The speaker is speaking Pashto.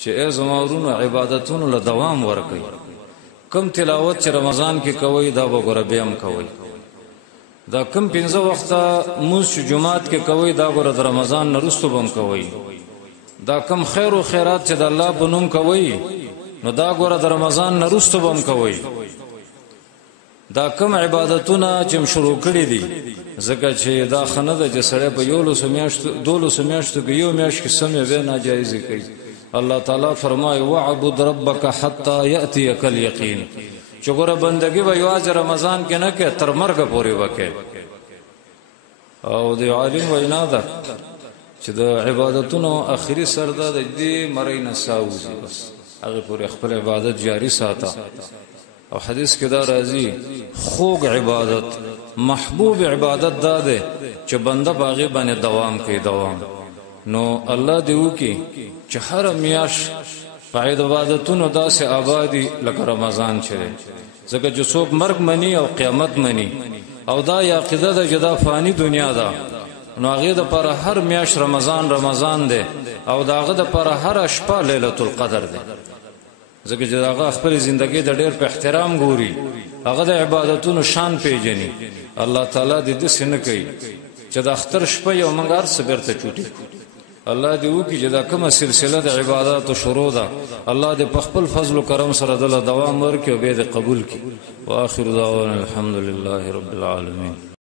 چې ای زما ورونو عبادتونو له دوام ورکړئ. کم تلاوت چې رمضان کې کوي دا به ګوره بیا هم کوئ. دا کم 15 وخته مونځ چې جمعات کې کوي دا ګوره د رمضان نه وروسته به هم کوئ. دا کم خیر او خیرات چې د الله په نوم کوي نو دا ګوره د رمضان نه وروسته به هم کوئ. دا کم عبادتونه چې شروع کړي دي ځکه چې دا خنه ده چې سړی په 12 میاشتو کې یو میاشت کې سمې به ناجایز کوي. الله تعالی فرمایي وعبد ربک حتی یاتیک الیقین چې ګوره بندګي به یوازې رمضان کې نه کې تر مرګ پورې وکړي. او د عالم وینا ده چې د عبادتونو اخري سر ده د دې مړی نه ساوځي بس هغه پورې خپل عبادت جاری ساته. او حدیث کې دا راځي خوږ عبادت محبوب عبادت دا ده چې بنده باغی باندې دوام کوي دوام. نو الله دې وکي چې هر میاش په عبادتونو داسې آبادی لکه رمضان چره ځکه چې څوک مرګ مني او قیامت مني او دا عقیده ده چې دا فانی دنیا ده نو هغه د پر هر میاش رمضان ده او داغه د پر هر شپه ليله القدر ده ځکه چې هغه خپل ژوندۍ د ډېر په احترام ګوري هغه د عبادتونو شان پیژني. الله تعالی دې سن کوي چې د اختر شپه یو منګار صبر ته چوټي. الله دې وکي چې دا کومه سلسله د عبادت شروع ده الله دې په خپل فضل او کرم سره د دوام ورکړي او به دې قبول کړي. واخر دعوانا الحمد لله رب العالمين.